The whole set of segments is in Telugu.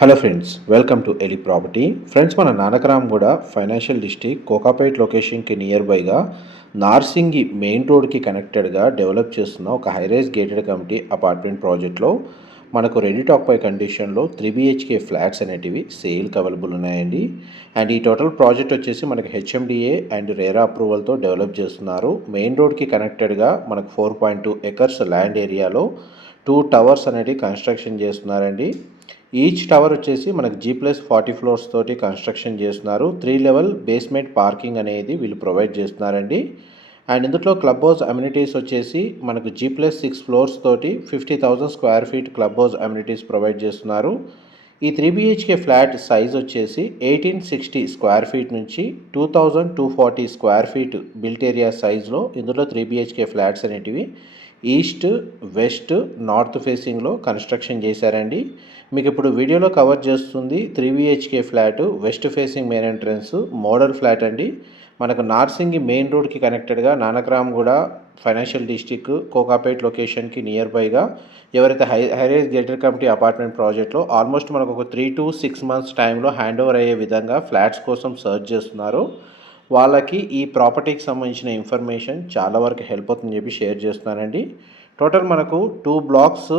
Hello friends welcome to Eli property. Friends Nanakramguda కూడా ఫైనాన్షియల్ డిస్ట్రిక్ట్ కోకాపేట్ లొకేషన్కి నియర్ బైగా నార్సింగి మెయిన్ రోడ్కి కనెక్టెడ్గా డెవలప్ చేస్తున్న ఒక హైరైజ్ గేటెడ్ కమిటీ అపార్ట్మెంట్ ప్రాజెక్ట్లో మనకు రెడీ టాక్ పై కండిషన్లో త్రీ బిహెచ్కే ఫ్లాట్స్ అనేటివి సేల్కి అవైలబుల్ ఉన్నాయండి. అండ్ ఈ టోటల్ ప్రాజెక్ట్ వచ్చేసి మనకి హెచ్ఎండిఏ అండ్ రేరా అప్రూవల్తో డెవలప్ చేస్తున్నారు. మెయిన్ రోడ్కి కనెక్టెడ్గా మనకు four point two acres land ఏరియాలో టూ టవర్స్ అనేవి కన్స్ట్రక్షన్ చేస్తున్నారండి. ఈచ్ టవర్ వచ్చేసి మనకు జీ ప్లస్ ఫార్టీ ఫ్లోర్స్ తోటి కన్స్ట్రక్షన్ చేస్తున్నారు. త్రీ లెవెల్ బేస్మెంట్ పార్కింగ్ అనేది వీళ్ళు ప్రొవైడ్ చేస్తున్నారండి. అండ్ ఇందులో క్లబ్ హౌస్ అమ్యూనిటీస్ వచ్చేసి మనకు జీ ప్లస్ సిక్స్ ఫ్లోర్స్ తోటి fifty thousand square feet club house amenities provide చేస్తున్నారు. ఈ త్రీ బిహెచ్కే ఫ్లాట్ సైజ్ వచ్చేసి ఎయిటీన్ సిక్స్టీ స్క్వేర్ ఫీట్ నుంచి two thousand two forty square feet built area సైజ్లో ఇందులో త్రీ బిహెచ్కే ఫ్లాట్స్ అనేటివి ఈస్ట్ వెస్ట్ నార్త్ ఫేసింగ్లో కన్స్ట్రక్షన్ చేశారండి. మీకు ఇప్పుడు వీడియోలో కవర్ చేస్తుంది three BHK flat west facing main entrance model flat అండి. మనకు నార్సింగి మెయిన్ రోడ్కి కనెక్టెడ్గా నానక్రామ్ కూడా ఫైనాన్షియల్ డిస్టిక్ కోకాపేట్ లొకేషన్కి నియర్ బైగా ఎవరైతే high high rise gated community apartment ప్రాజెక్ట్లో ఆల్మోస్ట్ మనకు ఒక త్రీ టు సిక్స్ మంత్స్ టైంలో హ్యాండ్ ఓవర్ అయ్యే విధంగా ఫ్లాట్స్ కోసం సర్చ్ చేస్తున్నారు. వాళ్ళకి ఈ ప్రాపర్టీకి సంబంధించిన ఇన్ఫర్మేషన్ చాలా వరకు హెల్ప్ అవుతుందని చెప్పి షేర్ చేస్తున్నానండి. టోటల్ మనకు టూ బ్లాక్స్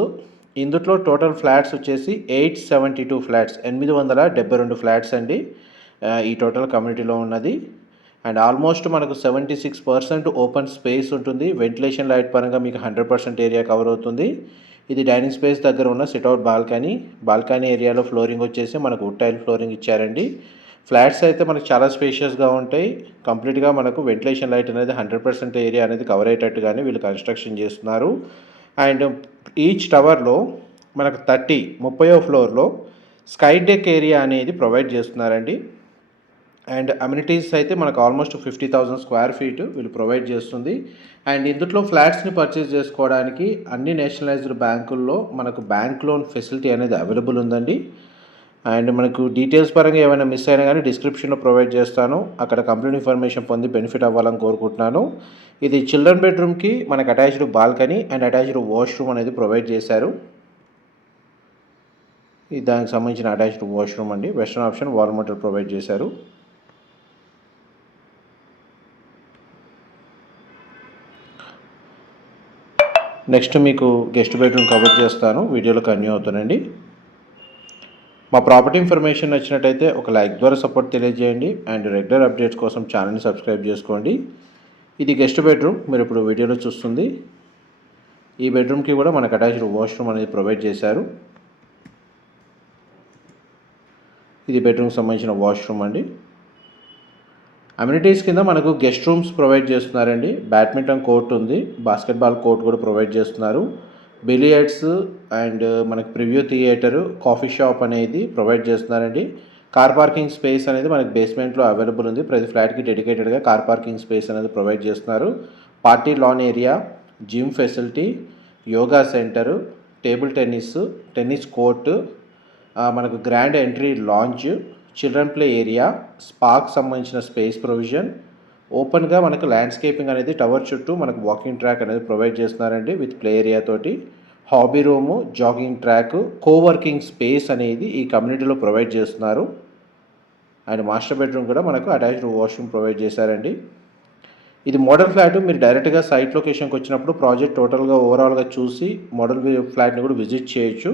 ఇందులో టోటల్ ఫ్లాట్స్ వచ్చేసి ఎయిట్ సెవెంటీ టూ ఫ్లాట్స్ ఎనిమిది వందల డెబ్బై రెండు ఫ్లాట్స్ అండి. ఈ టోటల్ కమ్యూనిటీలో ఉన్నది. అండ్ ఆల్మోస్ట్ మనకు seventy six percent open space ఉంటుంది. వెంటిలేషన్ లైట్ పరంగా మీకు హండ్రెడ్ పర్సెంట్ ఏరియా కవర్ అవుతుంది. ఇది డైనింగ్ స్పేస్ దగ్గర ఉన్న సిట్అవుట్ బాల్కనీ బాల్కనీ ఏరియాలో ఫ్లోరింగ్ వచ్చేసి మనకు వుడ్ టైల్ ఫ్లోరింగ్ ఇచ్చారండి. ఫ్లాట్స్ అయితే మనకు చాలా స్పేషియస్గా ఉంటాయి. కంప్లీట్గా మనకు వెంటిలేషన్ లైట్ అనేది హండ్రెడ్ పర్సెంట్ ఏరియా అనేది కవర్ అయ్యేటట్టుగానే వీళ్ళు కన్స్ట్రక్షన్ చేస్తున్నారు. అండ్ ఈచ్ టవర్లో మనకు థర్టీ ముప్పయో ఫ్లోర్లో స్కై డెక్ ఏరియా అనేది ప్రొవైడ్ చేస్తున్నారండి. అండ్ అమ్యూనిటీస్ అయితే మనకు almost fifty thousand square feet వీళ్ళు ప్రొవైడ్ చేస్తుంది. అండ్ ఇందులో ఫ్లాట్స్ని పర్చేస్ చేసుకోవడానికి అన్ని నేషనలైజ్డ్ బ్యాంకుల్లో మనకు బ్యాంక్ లోన్ ఫెసిలిటీ అనేది అవైలబుల్ ఉందండి. అండ్ మనకు డీటెయిల్స్ పరంగా ఏమైనా మిస్ అయినా కానీ డిస్క్రిప్షన్లో ప్రొవైడ్ చేస్తాను. అక్కడ కంప్లీట్ ఇన్ఫర్మేషన్ పొంది బెనిఫిట్ అవ్వాలని కోరుకుంటున్నాను. ఇది చిల్డ్రన్ బెడ్రూమ్కి మనకు attached balcony and attached washroom అనేది ప్రొవైడ్ చేశారు. ఇది దానికి సంబంధించిన అటాచ్డ్ వాష్రూమ్ అండి. Western option wall motor provide చేశారు. నెక్స్ట్ మీకు గెస్ట్ బెడ్రూమ్ కవర్ చేస్తాను. వీడియోలో కన్యూ అవుతానండి మా ప్రాపర్టీ ఇన్ఫర్మేషన్ నచ్చినట్టయితే ఒక లైక్ ద్వారా సపోర్ట్ తెలియజేయండి అండ్ రెగ్యులర్ అప్డేట్స్ కోసం ఛానల్ని సబ్స్క్రైబ్ చేసుకోండి. ఇది గెస్ట్ బెడ్రూమ్ మీరు ఇప్పుడు వీడియోలో చూస్తుంది. ఈ బెడ్రూమ్కి కూడా మనకు అటాచ్డ్ వాష్రూమ్ అనేది ప్రొవైడ్ చేశారు. ఇది బెడ్రూమ్కి సంబంధించిన వాష్రూమ్ అండి. అమ్యూనిటీస్ కింద మనకు గెస్ట్ రూమ్స్ ప్రొవైడ్ చేస్తున్నారండి. బ్యాడ్మింటన్ కోర్ట్ ఉంది. బాస్కెట్బాల్ కోర్ట్ కూడా ప్రొవైడ్ చేస్తున్నారు. బిలియర్డ్స్ అండ్ మనకి ప్రివ్యూ థియేటర్ కాఫీ షాప్ అనేది ప్రొవైడ్ చేస్తున్నారండి. కార్ పార్కింగ్ స్పేస్ అనేది మనకి బేస్మెంట్లో అవైలబుల్ ఉంది. ప్రతి ఫ్లాట్కి డెడికేటెడ్గా కార్ పార్కింగ్ స్పేస్ అనేది ప్రొవైడ్ చేస్తున్నారు. Party lawn area gym facility yoga centre table tennis tennis court మనకు grand entry lounge children play area స్పాక్ సంబంధించిన స్పేస్ ప్రొవిజన్ ఓపెన్గా మనకు ల్యాండ్స్కేపింగ్ అనేది టవర్ చుట్టూ మనకు వాకింగ్ ట్రాక్ అనేది ప్రొవైడ్ చేస్తున్నారండి విత్ ప్లే ఏరియా తోటి. Hobby room jogging track coworking space అనేది ఈ కమ్యూనిటీలో ప్రొవైడ్ చేస్తున్నారు. అండ్ మాస్టర్ బెడ్రూమ్ కూడా మనకు అటాచ్డ్ వాష్రూమ్ ప్రొవైడ్ చేశారండి. ఇది మోడల్ ఫ్లాట్ మీరు డైరెక్ట్గా సైట్ లొకేషన్కి వచ్చినప్పుడు ప్రాజెక్ట్ టోటల్గా ఓవరాల్గా చూసి మోడల్ ఫ్లాట్ని కూడా విజిట్ చేయొచ్చు.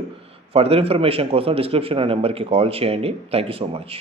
ఫర్దర్ ఇన్ఫర్మేషన్ కోసం డిస్క్రిప్షన్ నెంబర్కి కాల్ చేయండి. Thank you so much.